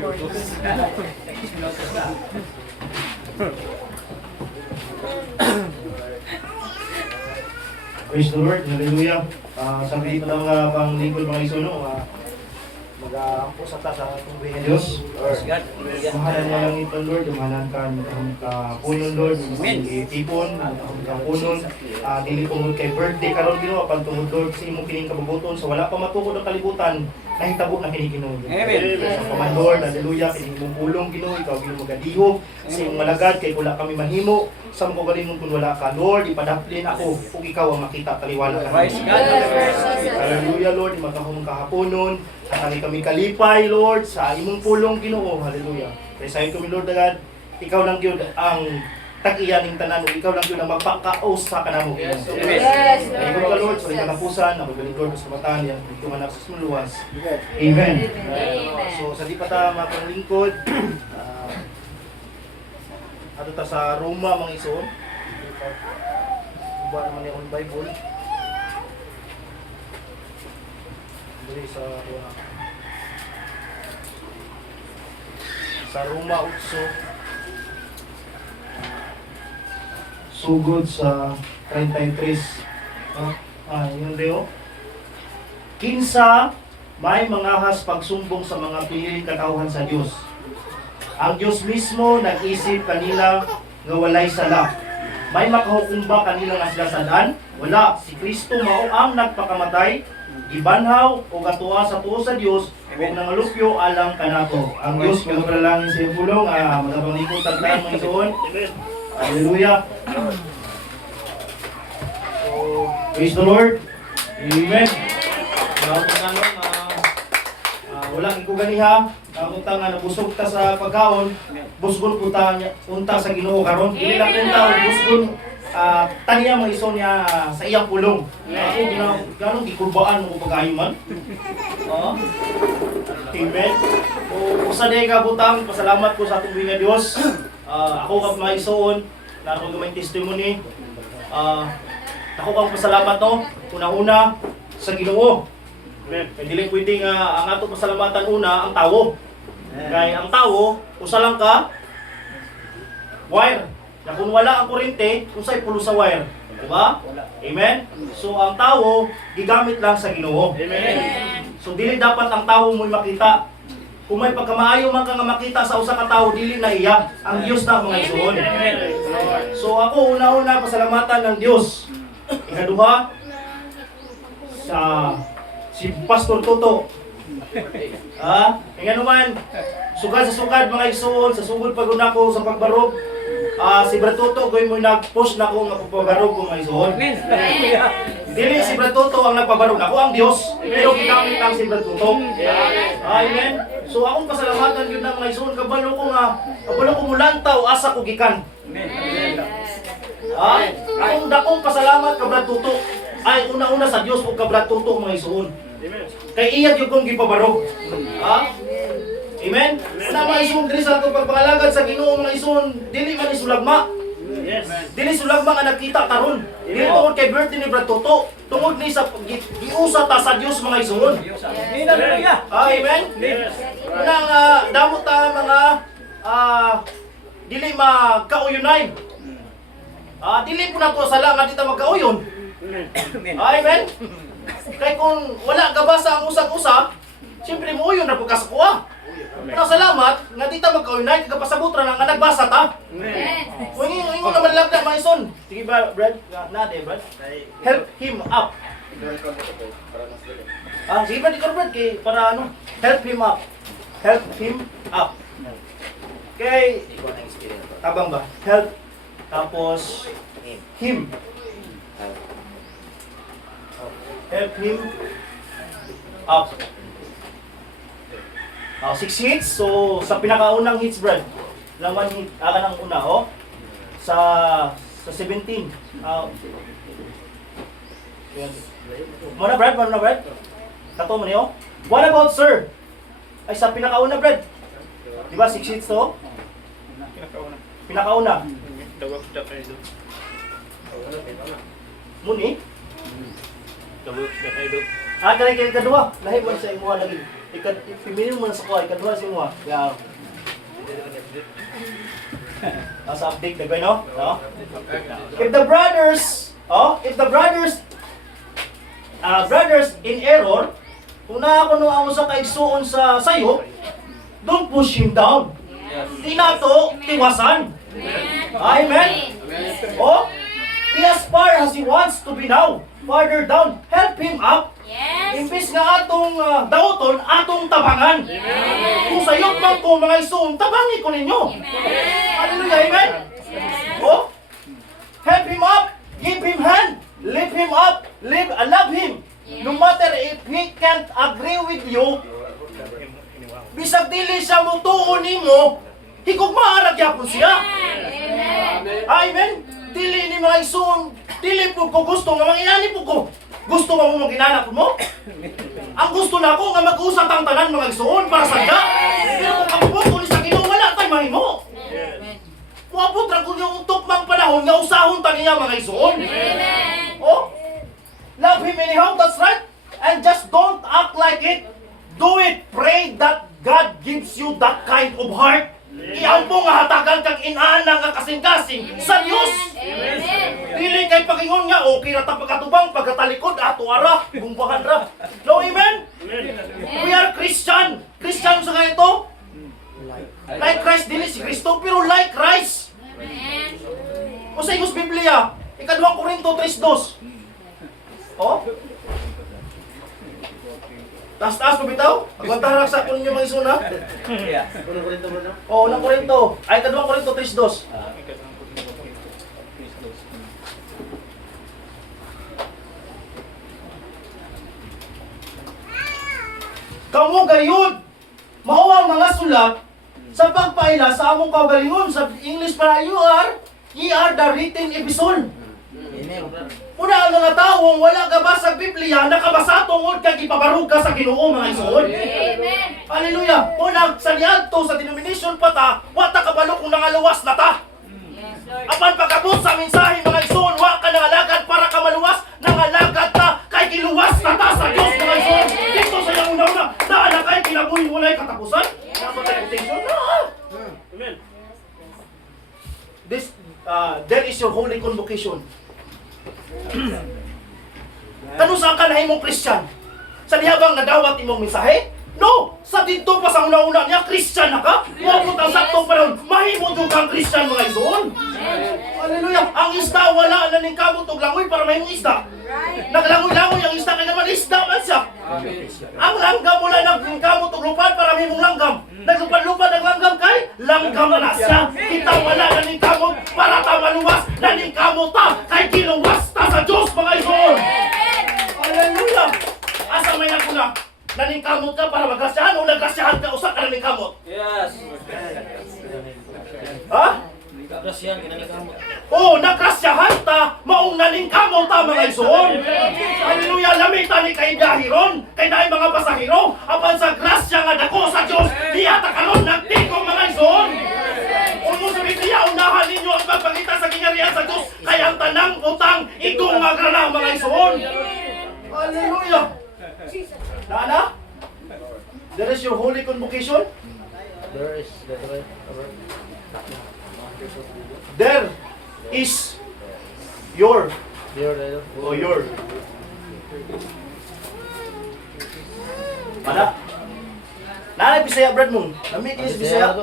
Praise the Lord, hallelujah. Sabi dito ng panglingkod mga isuno, mag-aampo sa ta sa tubig ng Diyos. Mahalan mo lang ito, Lord. Mahalan ka punon, Lord. Ipon, ka punon. Dili tungod kay birthday karon Ginoo, pag tungod, Lord, sa imong kining kabubuton. So wala pa matukod ang kalibutan, nahitabo na kini Ginoo. Amen. Sa paman, Lord, hallelujah. Kining imong pulong, Ginoo, ikaw Ginoo magadihog. Sa imong malagad, kay wala kami mahimo. Sa mga galing kung wala ka, Lord, ipadaplin ako kung ikaw ang makita, taliwala ka. Hallelujah, Lord, imatahong kahaponon. Kami kalipay, Lord, sa imong pulong, Ginoo. Hallelujah. Kaya sa'yo kami, Lord, agad, ikaw lang yun ang tag-iyaning tanan, ikaw lang yun ang magpakaos sa kanamo. Yes, yes. Ikaw ka, Lord, sa iyong kapusan, ang magaling sa mataan, yan, ikaw anak sa sumuluwas. Amen. So, sa di pa ta mapanglingkod, ato ta sa Roma, mga ison. Buwan naman yung Bible. Dili sa Roma 8 sugod sa 33. Yun Leo. Kinsa may mangahas pagsumbong sa mga piling katawhan sa Dios. Ang Dios mismo nag-isip kanila nga walay sala. May makahukom ba kanila nga sila sadaan? Wala. Si Kristo mao ang nagpakamatay, gibanhaw o gatuwa sa tuo sa Dios ug nangalupyo alang kanato. Ang Dios magpalalangin sa iyong pulong, magpanglikod taglaan mga isuon. Hallelujah. So, praise the Lord. Amen. Wala ko ganiha, kamuta nga nabusog ta sa pagkaon, busgon punta sa Ginoo karon. Dili lang punta busgon taniya mga ison niya sa iyang pulong. Ako ganong gikurbaan mo pag-ayo man. Amen. Usa day ka butang, pasalamat ko sa atong nga Dios. Ako kag mga ison, naroon ko may testimony. Ako kang pasalamat no, una-una sa Ginoo. Dili pwede nga ang ato pasalamatan una ang tawo. Kay ang tawo usa lang ka wire. Na kung wala ang kuryente, unsay pulo sa wire, di ba? Amen. So ang tawo gigamit lang sa Ginoo. Amen. So dili dapat ang tawo mo'y makita. Kung may pagkamaayo man ka nga makita sa usa ka tawo, dili na iya ang Dios na mga isuon. So ako una-una pasalamatan ng Dios. Ikaduha sa si Pastor Toto. Nga naman, sugad sa sugad mga isuon, sa sugod pag ko sa pagbarog. Si Brad Toto, kung mo nag-post na ko nga pagpabarog ko mga isuon. Dili si Brad Toto ang nagpabarog, ako ang Dios. Pero ginamit lang si Brad Toto. Amen. So akong pasalamatan yun ng mga isuon, kabalo ko mulantaw, asa ko gikan. Akong dakong pasalamat ka Brad Toto. Ay una-una sa Dios ug ka Brad Toto mga isuon. Kay iya gyud kong gipabarog. Amen. Sa mga isuon diri sa atong pagpangalagad sa Ginoo mga isuon, dili man isulagma. Yes. Dili sulagma nga nakita karon. Dili tungod kay birthday ni Brad Toto, tungod ni sa giusa ta sa Dios mga isuon. Amen. Unang damot ta mga dili magkauyunay. Dili po na to sala nga dita magkauyon. Amen. Kay kung wala gabasa ang usag-usa, siyempre mo yun na pagkasakuha. Pero salamat, nga dita magkaunay, kagapasabot ra nga nagbasa ta. Ingon naman lang na maison. Sige ba, Brad? Nade, Brad? Help him up. Sige ba, di ko Brad, para ano? Help him up. Help him up. Okay. Tabang ba? Help. Tapos, him. Help him up. 6 hits. So, sa pinakaunang hits, Brad, laman hit, ng una, sa 17. Muna, Brad? Kato mo niyo? What about, sir? Ay, sa pinakauna, Brad. Di ba, 6 hits to? Pinakauna. Muni? Kanay kayo kadua. Lahi mo sa imuha lagi. Piminin mo na sa kuha, ikadwa si mo. Yeah. Nasa update na gawin, no? No? If the brothers in error, kung nakakuno ang usa ka igsuon sa sayo, don't push him down. Di nato tiwasan. Amen. Oh, he as far as he wants to be now, farther down, help him up. Imbis nga atong daoton, atong tabangan. Kung sayot man ko mga igsuon, tabangi ko ninyo. Hallelujah, amen. Oh, help him up, give him hand, lift him up, love him. No matter if he can't agree with you, bisag dili siya mo tuon nimo, higugmaan ra gyapon siya. Amen. Dili ni mga igsoon, dili po ko gusto nga manginani po ko. Gusto mo maginanak mo? Ang gusto nako nga mag-usat ang tanan mga igsoon para sa da. Pero kung kapuo ni sa Ginoo wala tay mahimo. Wapot ra kun yung tukmang panahon nga usahon ta niya mga igsoon. Oh? Love him anyhow, that's right. And just don't act like it. Do it. Pray that God gives you that kind of heart. Iampo nga hatagan kag inaana nga kasing-kasing sa Dios. Dili kay pagingon nga okay ra ta pagkatubang pagkatalikod ato ara bungbahan ra. No, amen. We are Christian. Christian sa ito. Like Christ, dili si Kristo pero like Christ. O sa Igos Biblia, ikadwang Korinto 3:2. Oh? Taas-taas mo bitaw? Agwantahan sa kunin niyo mga isuna? Unang Korinto mo na? Oo, unang Korinto. Ay, kadwang Korinto 3:2. Kamu gayud, mao ang mga sulat sa pagpaila sa among kaugalingon. Sa English para ye are the written epistle. Una ang mga taong wala kabasag Biblia, nakabasa tungod kay ipabarug ka sa Ginoo mga igsoon. Amen. Hallelujah. Una sa niadto sa denomination pa ta, wa ta kabalo kung nangaluwas na ta. Apan pagabot sa mensahe mga igsoon, wa ka nangalagad para ka maluwas, nangalagad ta kay giluwas na ta sa Dios mga igsoon. Dito sa yang una-una, naa kay kinabuhi walay katapusan. Nasa temptation na. Amen. There is your holy convocation. Kano saan ka nahimong Christian? Sa dihabang nadawat imong mensahe? No! Sa dito pa sa una-una niya, Christian na ka? Wapot ang saktong panahon, mahimo dyan kang Christian mga igsoon. Hallelujah! Ang isda wala na ning kamot og langoy para mahimong isda. Naglangoy-langoy ang isda kay naman isda man siya. Ang langgam wala nagkamot og lupad para mahimong langgam. Naglupad-lupad ang langgam kay langgam na siya. Kita wala na ning kamot para ta maluwas, na ning kamot ta kay giluwas ta sa Dios mga igsoon. Hallelujah! Asa may nakuna? Naningkamot ka para magrasyahan o nagrasyahan ka usa ka naningkamot? Yes. Ha? Nagrasyahan ka naningkamot. Oo, nagrasyahan ta maong naningkamot ta mga igsoon. Hallelujah, lamita ni kay dahiron, kay dahi mga pasahero, apan sa grasya nga dako sa Dios, diya ta karon nagtikong mga igsoon. Uno sa Biblia, unahan ninyo ang pagpangita sa gingharian sa Dios, kay ang tanang utang itong magrana mga igsoon. Hallelujah. Nana? There is your holy convocation? There is your Mana? Nana Bisaya Brad mo? Nami kini Bisaya?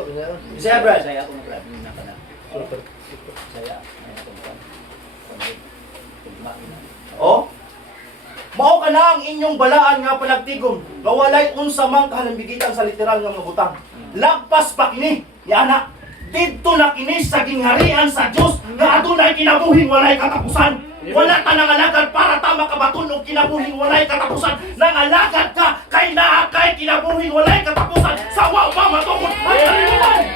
Bisaya Brad. Bisaya ko Brad na kana. Bisaya. Oh? Mao ka na ang inyong balaan nga panagtigom, nga walay unsa man kahalambigitan sa literal nga mga butang. Lagpas pa kini, yana. Didto na kini sa gingharian sa Dios nga adunay kinabuhing walay katapusan. Wala ta nangalagad para ta makabaton og kinabuhing walay katapusan. Nangalagad ka kay naa kay kinabuhing walay katapusan sa wa pa matukod. Hallelujah.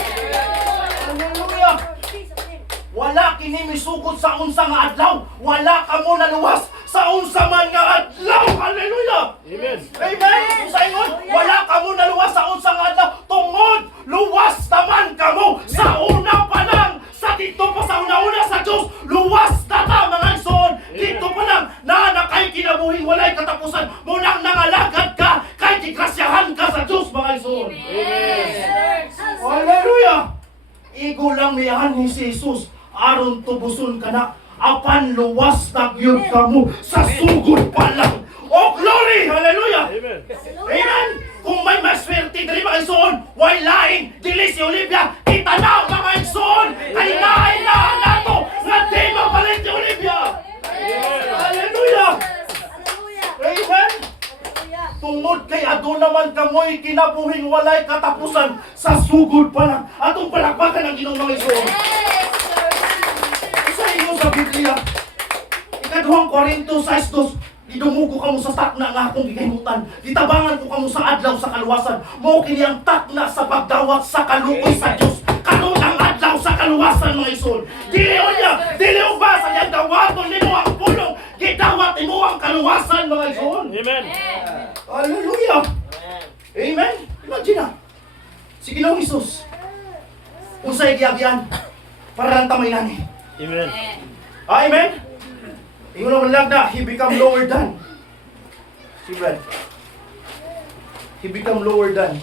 Wala kini misugod sa unsa nga adlaw. Wala ka mo naluwas sa unsa man nga adlaw. Hallelujah. Amen. Amen. Sa ingon, wala ka mo naluwas sa unsa nga adlaw tungod luwas naman kamo sa una pa lang. Sa dito pa sa una-una sa Dios, luwas na ta mga igsoon. Dito pa lang na kay kinabuhing walay katapusan. Munang nangalagad ka kay gigrasyahan ka sa Igo lang niyan ni si Jesus aron tubuson ka na apan luwas na gyud kamo sa sugod pa lang. Oh glory! Hallelujah! Amen. Amen! Kung may maswerte diri mga igsoon, why lain dili si Olivia, kita na mga igsoon, kay lain na nato nga di mapalit si Olivia. Hallelujah! Amen! Tungod kay adto naman kamoy kinabuhing walay katapusan sa sugod pa lang. Atong palakpakan ang Ginoong mga igsoon. Sa inyo sa Biblia, ikaduhang Korinto 6:2, idumugo kamo sa takna nga akong gigahimutan. Gitabangan ko kamo sa adlaw sa kaluwasan. Mao kini ang takna sa pagdawat sa kaluoy sa Dios. Karon ang adlaw sa kaluwasan mga igsoon. Dili unya, dili ba sa iyang dawaton nimo ang pulong. Gidawat imo ang kaluwasan mga igsoon. Amen. Hallelujah! Amen! Imagine na, si Ginoong Isus, unsay giagyan para lang tamay nani. Amen. Amen? Ingon naman lang na, he become lower than. Si Brad. He become lower than.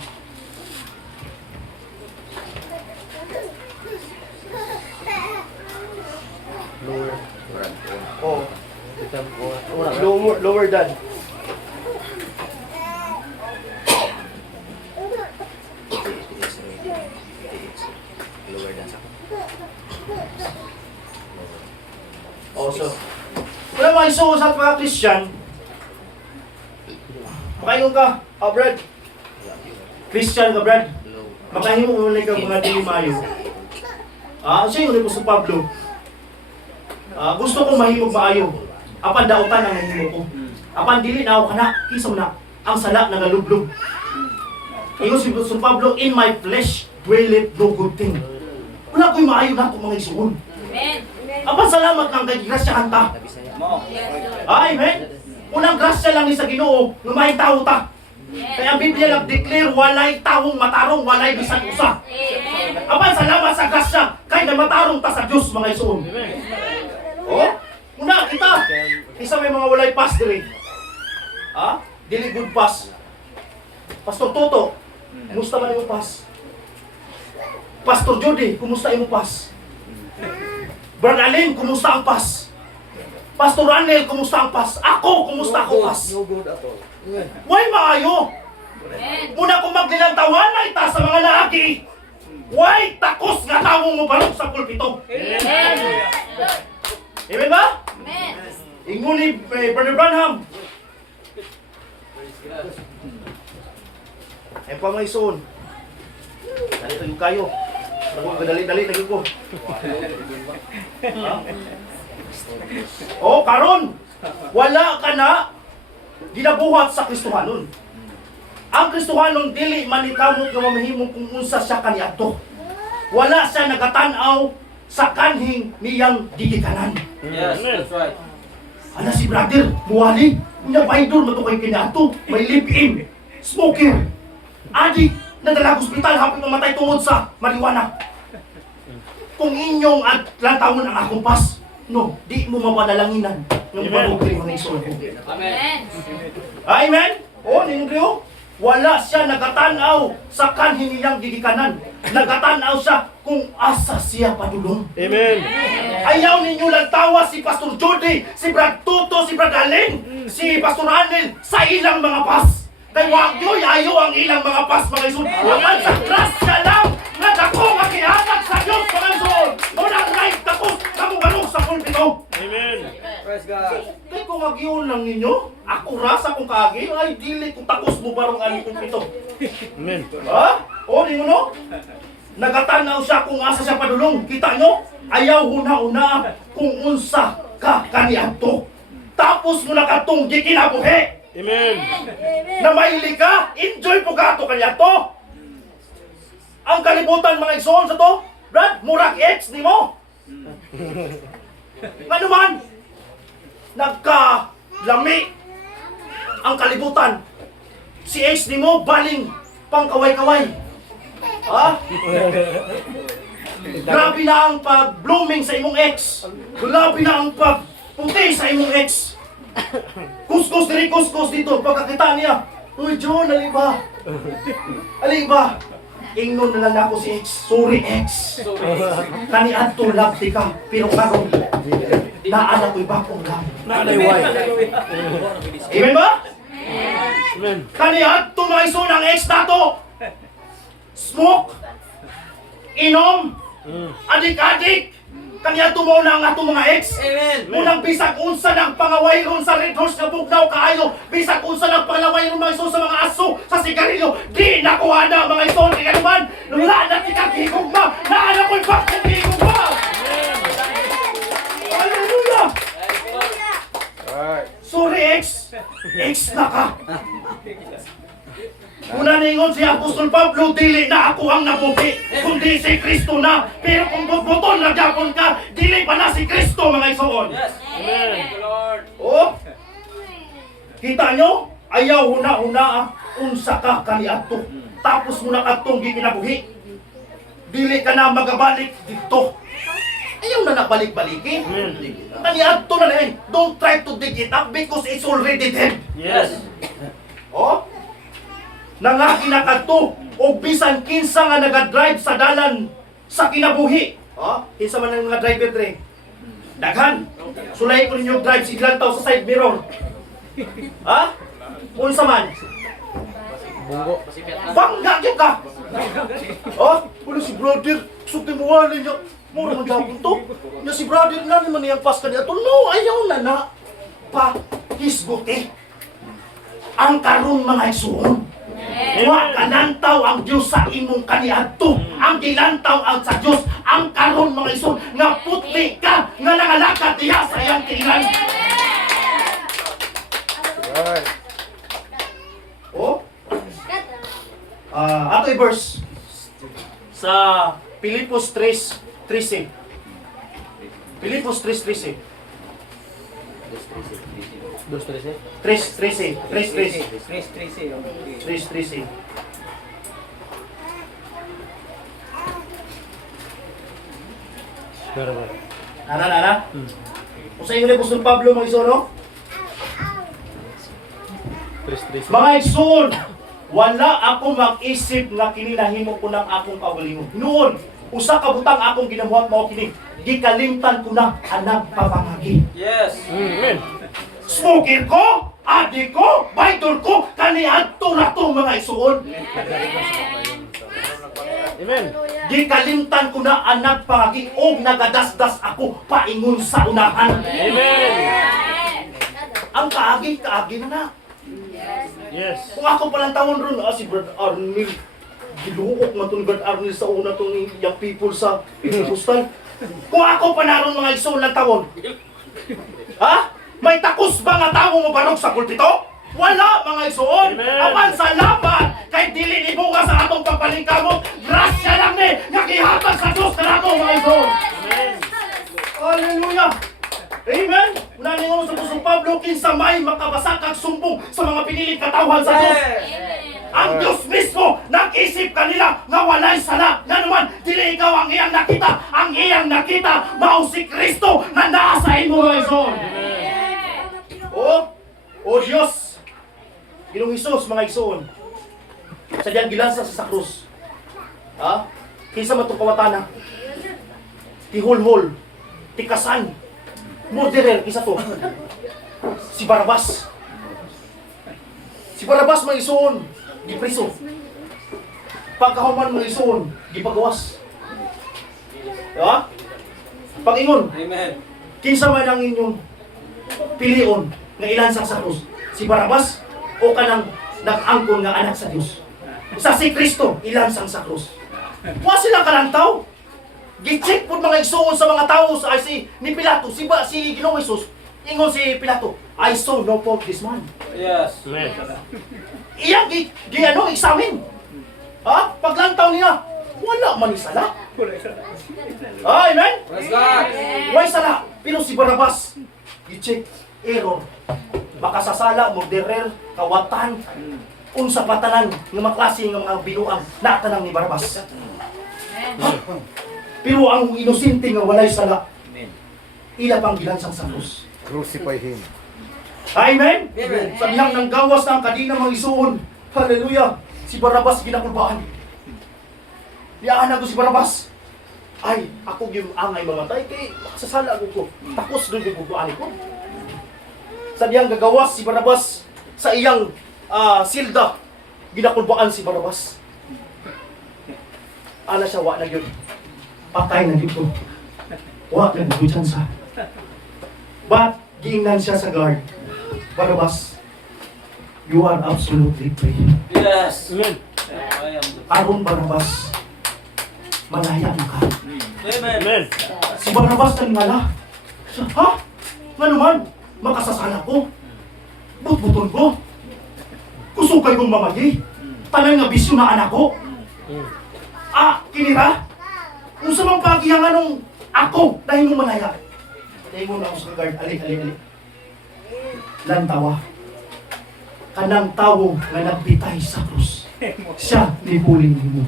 Lower. Oh. Lower than. Also, wala mga iso sa mga Christian, makaingon ka, Brad. Christian ka, Brad. Makaingon mo ulit kang mga dili mayo. Siya yung sa Pablo. Gusto kong mahimog maayo. Apan dautan ang mahimo ko. Apan dili na ako kana, kisaw na, ang sala nagalublob. Ingon si Pablo, in my flesh dwelleth no good thing. Wala ko'y maayo na itong mga isuon. Amen. Apan salamat lang kay grasyahan ta. Amen. Unang grasya lang ni sa Ginoo, nga may tawo ta. Kaya ang Biblia nag-declare walay tawong matarong, walay bisan usa. Apan salamat sa grasya kay namatarong ta sa Dios mga isuon. Oh, una kita isa may mga walay pass diri. Dili good pass. Pastor Toto, kumusta man imong pass? Pastor Jody, kumusta imong pass? Brad Alin, kumusta ang pass? Pastor Ranel, kumusta ang pass? Ako, kumusta ako pass? No good at all. Why maayo? Muna kung maglilantawan na ita sa mga laagi. Why takos nga tawong mo barok sa pulpito? Amen ba? Ingon ni Brother Branham. Ay pa may son. Dali tayo kayo. Dali lagi ko. Oh, karon wala ka na ginabuhat sa Kristohanon. Ang Kristohanon dili manikamot nga mamahimong kung unsa siya kaniadto. Wala siya nagatanaw sa kanhing niyang gigikanan. Yes, that's right. Ana si brother, muwali. Unya baydor mo to kay kaniadto. May live-in, smoker, adik, nadala ospital hapon mamatay tungod sa marijuana. Kung inyong at lantawon ang akong pas, no, di mo mapanalanginan ng bagong mga iso. Amen. Amen? O, nindyo, wala siya nagatanaw sa kanhin niyang gigikanan. Nagatanaw siya kung asa siya padulong. Amen. Ayaw ninyo lang tawa si Pastor Jody, si Brad Toto, si Brad Alin, si Pastor Anel sa ilang mga pas. Kay wag yo'y ayaw ang ilang mga pas mga isun. Aman sa grasya lang na dako nga kihatag sa Diyos mga isun. Unang right dako kamugalong sa pulpito. Amen. Praise God. Kay kung agiyon lang ninyo, ako rasa kung kaagi, ay dili kung takos mo barong ani pulpito. Amen. Ha? O, di mo no? Nagatanaw siya kung asa siya padulong. Kita nyo? Ayaw huna-una kung unsa ka kaniadto. Tapos mo na katong gikinabuhi. Amen. Na maili ka, enjoy po ka ito kanya to. Ang kalibutan mga igsoon sa to, Brad, murag X ni mo. Nga naman, nagkalami ang kalibutan. Si X ni mo, baling pang kaway-kaway. Ha? Grabe na ang pag-blooming sa imong ex. Grabe na ang pag-puti sa imong ex. Kuskus diri, kuskus dito. Pagkakita niya, uy, John, aliba. Aliba. ingnon na lang ako si X. Sorry X. Kani adto labti ka, pero karon naana ko'y bakong lang. Naliway. Amen ba? Amen. Kani adto mga iso ng X nato. Smoke. Inom. Adik-adik. Kani adto mo na ang ato mga X. Amen. Munang bisag unsa ng pangawayron sa Red Horse nga bugnaw kaayo, bisag unsa ng pangawayron mga iso sa mga aso, sa sigarilyo, di nakuha na mga iso kay kanuman. Wala na kita gihigugma, naana ko'y bakong gihigugma. Hallelujah! Sorry X, X na ka. Una ningon si Apostol Pablo, dili na ako ang nabuhi, kundi si Kristo na. Pero kung bubuton na gyapon ka, dili pa na si Kristo mga isuon. Yes. Amen. Thank you, Lord. Oh, kita nyo? Ayaw huna-huna unsa ka kaniadto. Tapos mo na katong gikinabuhi. Dili ka na magabalik dito. Ayaw na nakbalik-baliki. Kaniadto na lang. Don't try to dig it up because it's already dead. Yes. Oh? Nangaki na kadto o bisan kinsa nga naga-drive sa dalan sa kinabuhi. Oh, kinsa man ang mga driver dre? Daghan. Sulay ko ninyo drive siglantaw sa side mirror. Ha? Unsa man? Bunggo. Bangga gyud ka. Oh, wala si brother. Sugti mo wala niya. Mura man gyapon to. Nya si brother na naman niyang pas kaniya to. No, ayaw na na. Pa hisgote. Ang karon mga igsoon. Wa kanantaw ang Dios sa imong kaniadto. Ang gilantaw ang sa Dios ang karon mga ison nga putli ka nga nangalakad diha sa iyang kailan. Oh? Ato i-verse sa Pilipos 3:13. Pilipos 3:13. 3:13. 3:13. Nana. Kung sa inyo ni Apostol Pablo mga iso, no? Mga igsoon, wala ako mag-isip nga kini nahimo ko ng akong kaugalingon. Noon, usa ka butang akong ginabuhat mao kini. Gikalimtan ko na anak papangagi. Yes. Amen. Smoker ko, adik ko, baydor ko, kaniadto na to mga igsoon. Amen. Gikalimtan ko na anak pangagi o nagadasdas ako paingon sa unahan. Amen. Ang kaagi na na. Yes. Kung ako palang tawon ron, si Brad Arnil, giluok man itong Brad Arnil sa una itong young people sa Pentecostal. Kung ako pa naroon mga igsoon lang tawon, ha? May takos ba nga tao mo barog sa pulpito? Wala mga igsoon! Amen. Apan salamat! Kahit dili ni bunga sa atong pagpalingkamot, grasya lang ni, nakihatag sa Diyos na nato mga igsoon! Hallelujah! Amen! Una ningon sa Apostol Pablo, kinsa may makabasakag sumbong sa mga piniling katawan sa Diyos. Ang Diyos mismo nag-isip kanila nga walay sala. Nga naman, dili ikaw ang iyang nakita. Ang iyang nakita, mao si Kristo na naa sa imo mga igsoon. O Diyos, Ginoong Hesus mga igsoon, sa diyang gilansa sa krus. Ha? Kinsa man itong kawatana? Tihulhol, tikasan, murderer, isa to. Si Barabas. Si Barabas mga igsoon, gipriso. Pagkahuman mga igsoon, gipagawas. Diba? Pag-ingon, Amen. kinsa man ang inyong pilion nga ilansang sa krus? Si Barabas o kanang nag-angkon nga anak sa Dios? Sa si Kristo ilansang sa krus. Wa sila kalantaw. Gi-check pud mga igsoon sa mga tao sa si ni Pilato, si Ginoong Hesus. Ingon si Pilato, I saw no fault this man. Yes. Amen. Iyang examine. Ha? Paglantaw niya, wala man ni sala. Amen? Praise God. Why sala? Pero si Barabas, i-check, error. Baka sa sala, murderer, kawatan, unsa patanan, ng mga klase ng mga binuang, natanang ni Barabas. Pero ang inosente nga walay sala, ila pang gilansang sa krus. Crucify him. Amen? Amen. Sa dihang nang gawas ng kadina mga isuon. Hallelujah! Si Barabas ginakulbaan. Liana ko si Barabas. Ay, ako yung angay mamatay kay makasasala ko. Takos doon yung bubuan ko. Sa diyang gagawas si Barabas sa iyang silda, ginakulbaan si Barabas. Ana siya, wa na yun. Patay na dito. Wa na dito sa. But, giingnan siya sa guard. Barabas, you are absolutely free. Yes. Amen. Aron Barabas, malaya ka. Amen. Amen. Si Barabas na ngala. Ha? Nga naman, makasasala ko. Butbuton ko. Kusukay kong mamagi. Tanan nga bisyo na anak ko. Kinira? Kung sa mga pagiyang anong ako, dahil mo malaya. Dahil mo na ako sa guard. Ali. Lantawa. Kanang tawo nga nagpitay sa krus. Siya ni puling mo.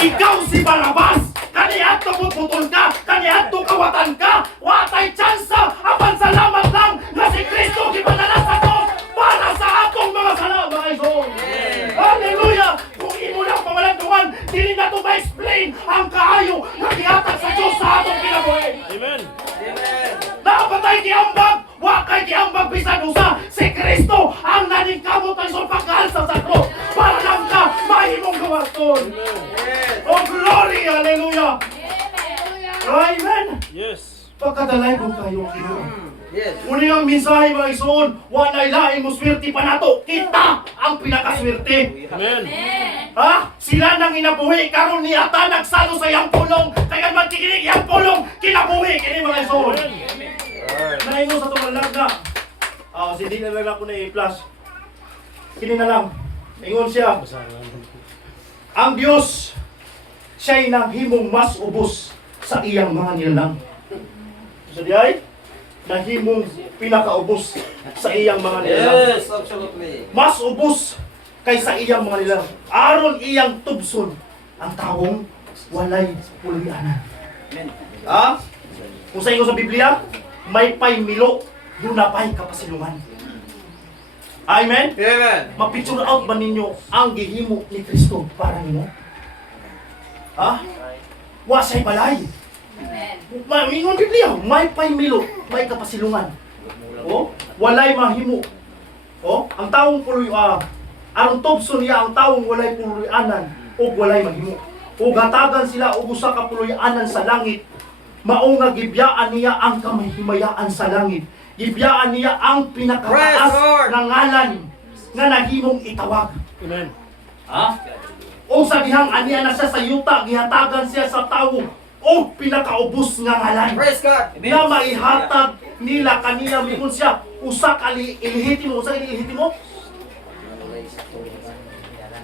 Ikaw si Barabas! Kaniadto mo putol ka! Kaniadto kawatan ka! Watay tsansa! Apan salamat lang na si Kristo gipadala sa Diyos para sa atong mga sala, mga isong! Hallelujah! Kung imo lang pamalantungan, dili na to ma-explain ang kaayo na gihatag sa Diyos sa atong kinabuhi! Amen. Napatay giambag! Wakay giambag bisan usa! Si Kristo ang naningkamot ang isang pagkaalsa sa krus para lang ka mahimong gawaton! Oh, glory! Hallelujah! Amen! Yes. Pagkadalay ko kayo, Ginoo. Yes. Muli ang mensahe mga isuon, wanay lain mo swerte pa nato. Kita ang pinakaswerte. Amen. Ha? Sila nang inabuhi, karon ni ata nagsalo sa iyang pulong. Kaya magkikinig iyang pulong, kinabuhi. Kini mga isuon. Naingo sa tumalag na. Hindi na lang ako na i-flash. Kini na lang. Ingon siya. Ang Diyos, siya'y naghimong mas ubos sa iyang mga nilalang. So di ay, nahimong pinakaubos sa iyang mga nilalang. Yes, absolutely. Mas ubos kaysa iyang mga nilalang. Aron iyang tubson ang taong walay pulianan. Ha? Kung sa inyo sa Biblia, may pay milo, doon na pay kapasilungan. Amen? Amen. Ma-picture out ba ninyo ang gihimo ni Kristo para ninyo? Ha? Wasay balay. Ingon Biblia, may paymilo, may kapasilungan. Oh, walay mahimo. Oh, ang taong puloy aron tobson niya ang taong walay puloy-anan ug walay mahimo. Ug hatagan sila og usa ka puloy-anan sa langit. Mao nga gibiyaan niya ang kamahimayaan sa langit. Gibiyaan niya ang pinakataas Praise Lord! nga ngalan nga nahimong itawag. Amen. Ha? O sa dihang aniya na siya sa yuta, gihatagan siya sa tawo o pinakaubos nga ngalan. Praise God. Na maihatag nila kanila mingon siya usa ka ilihiti mo, usa ka ilihiti mo.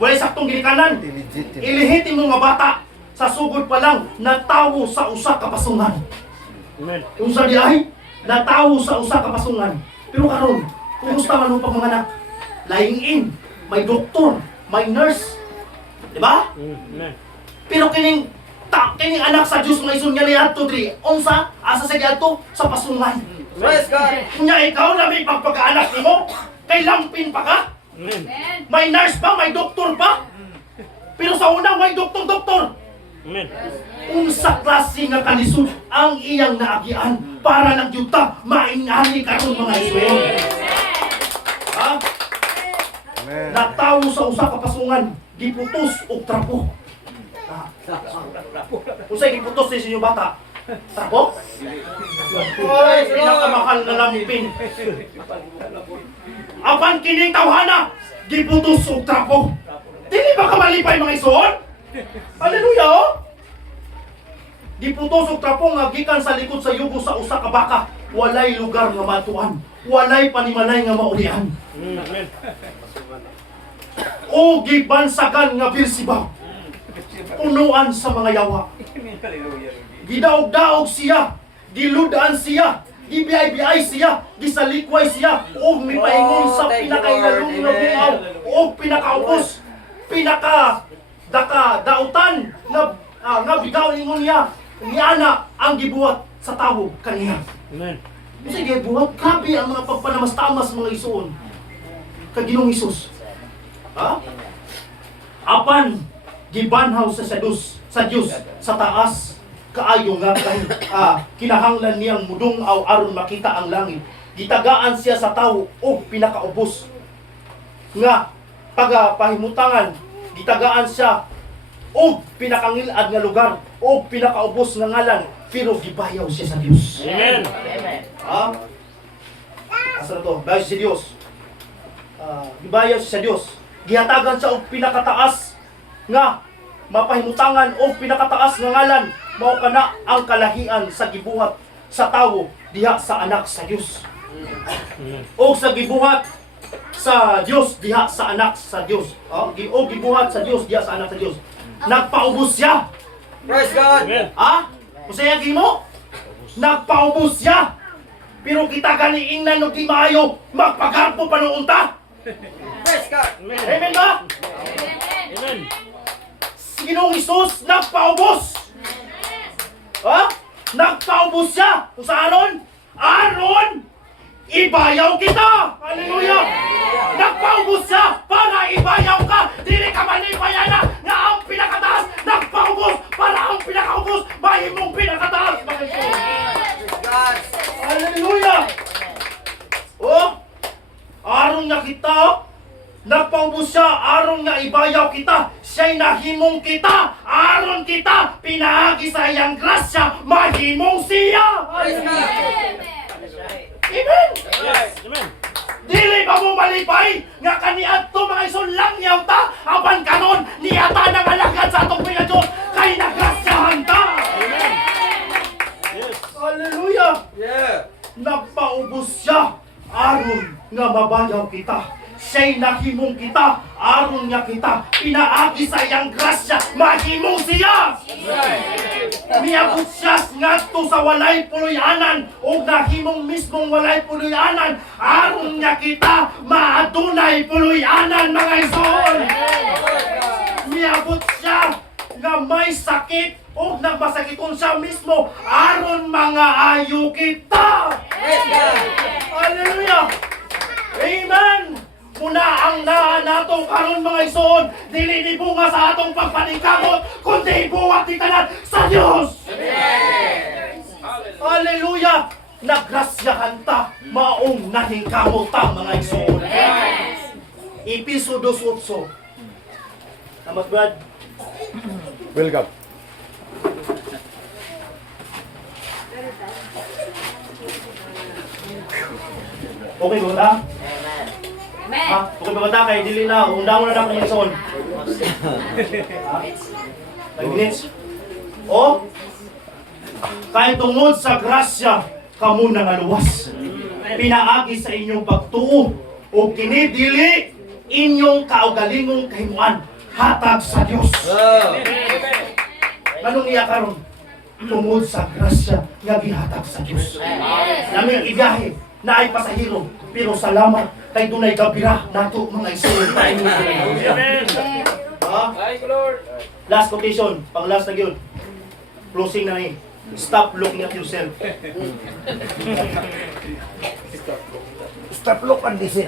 Wala saktong ginikanan. Ilihiti mo nga bata sa sugod pa lang natawo sa usa ka pasungan. Amen. Unsa di ay natawo sa usa ka pasungan. Pero karon, kumusta man ang pagmanganak? Laing-in, may doktor, may nurse. Di ba? Amen. Pero kining anak sa Diyos nga ison nga niadto diri. Unsa? Asa sa giadto? Sa pasungan. Praise God. Kunya ikaw na may pagpagkaanak nimo, kay lampin pa ka? Amen. May nurse pa, may doktor pa? Pero sa una may doktor. Amen. Unsa klase nga kalisod ang iyang naagian para lang yuta maingali karon mga isuon. Ha? Natawo sa usa ka pasungan, giputos og trapo. Unsay giputos ni sinyo bata? Trapo? Oy, pinakamahal na lampin. Apan kining tawhana, giputos og trapo. Dili ba ka malipay mga isuon? Hallelujah, oh! Giputos og trapo nga gikan sa likod sa yugo sa usa ka baka. Walay lugar nga matuan. Walay panimalay nga maulian. Amen. O gibansagan nga birsiba. Punuan sa mga yawa. Gidaog-daog siya. Giludan siya. Gibiyay-biyay siya. Gisalikway siya. O mipaingon sa pinakailalong nga bungaw. O pinakaubos. Pinaka-dautan nga bigaw ingon niya. Niana ang gibuhat sa tawog kaniya. Amen. Kasi gibuhat, grabe ang mga pagpanamas-tamas mga isuon. Kag Ginoong Hesus. Ha? Apan, gibanhaw sa Dios sa taas kaayo nga kinahanglan niyang mudungaw aron makita ang langit. Gitagaan siya sa tawo og pinakaubos nga pagapahimutangan. Gitagaan siya og pinakangilad nga lugar og pinakaubos nga ngalan, pero gibayaw siya sa Dios. Amen. Ha? Asa na to? Bayaw siya sa Dios. Gibayaw siya sa Dios. Gihatagan siya og pinakataas nga mapahimutangan og pinakataas nga ngalan. Mao kana ang kalahian sa gibuhat sa tawo diha sa anak sa Dios. O sa gibuhat sa Dios diha sa anak sa Dios. O gibuhat sa Dios diha sa anak sa Dios. Nagpaubos siya. Praise God. Amen. Ha? Usaya gimo? Nagpaubos siya. Pero kita ganiingnan no di maayo magpagarpo pa noon ta. Praise God. Amen. Amen ba? Amen. Si Ginoong Hesus nagpaubos. Ha? Nagpaubos siya. Kung sa Aron? Aron! Ibayaw kita! Hallelujah! Nagpaubos siya para ibayaw ka! Dili ka manipayana na ang pinakataas! Nagpaubos para ang pinakaubos mahimong pinakataas! Praise God. Hallelujah! Oh! Aron nga kita! Nagpaubos siya! Aron nga ibayaw kita! Siya'y nahimong kita! Aron kita! Pinahagi sa iyang grasya! Mahimong siya! Praise God. Amen! Yes. Amen. Dili ba mo malipay nga kaniadto mga ison lang yaw ta apan karon niyata nang alagad sa atong Panginoon kay nagrasyahan ta. Amen. Yes. Hallelujah! Yeah. Nagpaubos siya aron nga mabayaw kita. Siya'y nahimong kita aron nga kita pinaagi sa iyang grasya mahimong siya. Miabot siya ngadto sa walay puloy-anan o nahimong mismong walay puloy-anan aron nga kita maadunay puloy-anan mga ison. Miabot siya nga may sakit o nagmasakiton siya mismo aron mga ayo kita. Praise God. Hallelujah! Amen! Muna ang naa nato karon mga ison, dili ni bunga sa atong pagpaningkamot, kundi buwat ni tanan sa Dios. Hallelujah! Nagrasyahan ta, maong nahingkamot ta mga ison. Episo 2:8. Tamat Brad. Welcome. Okay ba ta? Amen. Ha? Okay ba ta kay dili na undang na mga ison. Ha? 5 minutes. O kay tungod sa grasya kamo nangaluwas. Pinaagi sa inyong pagtuo o kini dili inyong kaugalingong kahimuan hatag sa Dios. Oh. Anong iya karon? Tungod sa grasya nga gihatag sa Dios. Nami ang ibiyahe na ay pasahero, pero salamat kay dunay gabira nato mga igsoon. Amen. Ha? Thank you, Lord. Last quotation, pang last na yun. Closing na ni. Stop looking at yourself. Stop look and listen.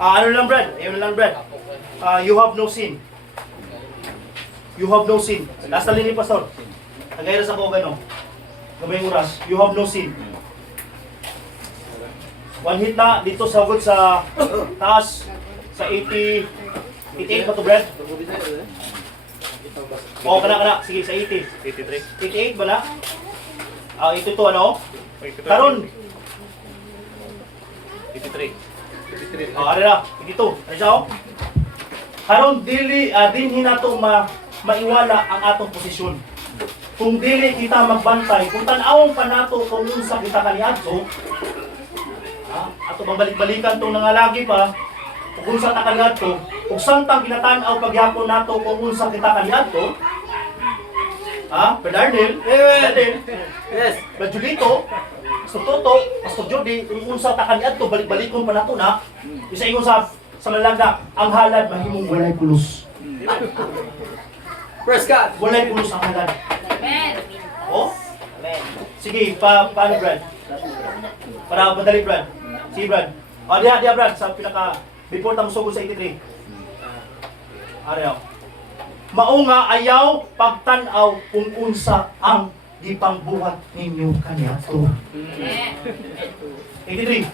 Ano lang Brad? Ayun lang Brad. You have no sin. You have no sin. Last na ni Pastor. Nagayra sa ko gano. Gabayng oras. You have no sin. One hit na dito sa hugod sa taas sa 88 pa to Brad. Oo, kana. Sige, sa 80. 83. 88 ba na? 82 ano? Karon. 83. Ari na, 82. Ano siya oh? Karon dinhi nato maiwala ang atong posisyon. Kung dili kita magbantay, kung tan-awon pa nato kung unsa kita kaniadto, ato balik-balikan tong nangalagi pa, kung unsa ta kaniadto, ug samtang ginatan-aw pagyapon nato kung unsa kita kaniadto, Brad Arnel, Arnel, Yes. Brad Julito, Pastor Toto, Pastor Jody, kung unsa ta kaniadto balik-balikon pa nato na, isa ingon sa Malaga, ang halad mahimong walay pulos. Praise God. Walay pulos ang halad. Amen. Oh? Sige, paano Brad? Para madali Brad. Sige Brad. O diha Brad, sa pinaka Before tamo sugod sa 83. Ariyo. Mao nga ayaw pagtan-aw kung unsa ang gipangbuhat ninyo kaniadto. 83.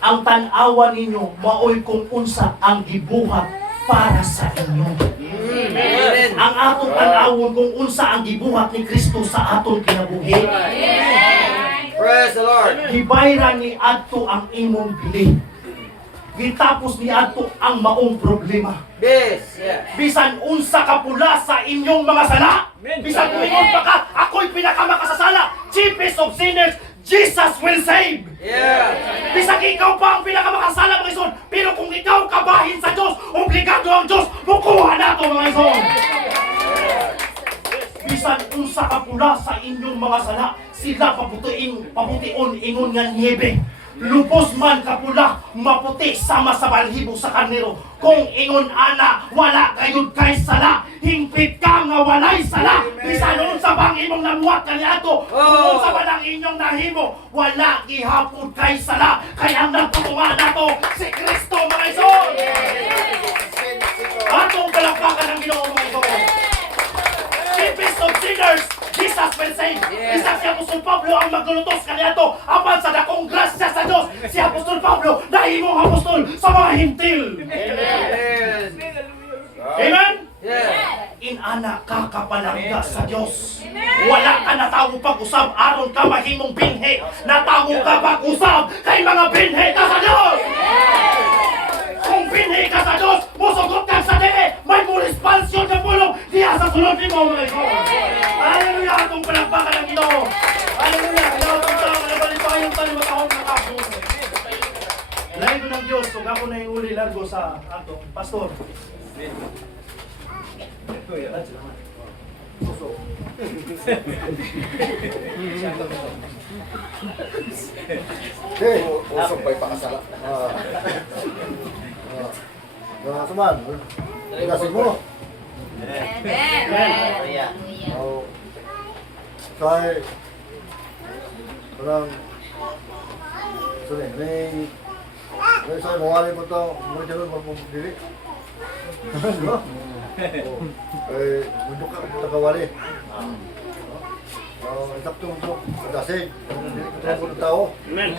Ang tan-awan ninyo maoy kung unsa ang gibuhat para sa inyo. Amen. Ang atong tan-awon kung unsa ang gibuhat ni Kristo sa atong kinabuhi. Praise the Lord. Gibayran ni adto ang imong bili. Gitapos ni adto ang maong problema. Yes. Yeah. Bisan unsa ka pula sa inyong mga sala. Bisan kumingon pa ka, ako'y pinakamakasasala. Chiefest of sinners, Jesus will save. Yeah. Bisag ikaw pa ang pinakamakasala, mga ison. Pero kung ikaw kabahin sa Diyos, obligado ang Diyos, mukuha na ito, mga ison. Bisan unsa ka pula sa inyong mga sala, sila papution ingon nga niebe. Lupos man kapula, maputi sama sa balhibo sa karnero. Kung ingon ana, wala kayod kay sala. Hingpit ka nga walay sala. Bisan unsa bang imong namuhat kaniadto, kung unsa man ang inyong nahimo, wala gihapon kay sala. Kaya ang nagtutunga nato si Kristo, mga ison. Atong palakpakan ang Ginoo, mga ison. Chiefest of sinners, Jesus will save. Isa si Apostol Pablo ang maglulutos kaniadto apan sa dakong grasya sa Dios. Si Apostol Pablo nahimong apostol sa mga hintil. Amen. Amen. Yeah. Inana ka kapalangga sa Dios. Wala ka natawo pag-usab aron ka mahimong binhi. Natawo ka pag-usab kay mga binhi ka sa Dios. Kung binhi ka sa Dios, musugot ka sa dili, may mo respansyon sa pulong diya sa sulod nimo, mga ikaw. Hallelujah! Atong palakpakan ang Ginoo. Hallelujah! Ginoo itong tao, nabalipayon tayo matahong nakapun. Lain ko ng Diyos, kung ako na yung uli largo sa atong pastor. Okay, usap pa ipakasala. Suman, kasih mo. Oh, saya parang sorry, may saya mawali mo to, mo jalo mo dili. No? Untuk kawali. Sakto mo dasig. Ito po ng tao. Amen.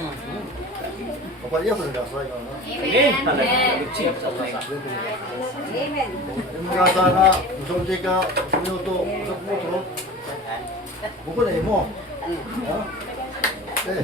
Kapag iya mo dasay ka. Yung mga sana, musulti ka, minuto, usap mo to. Buko na mo. Ha? Eh.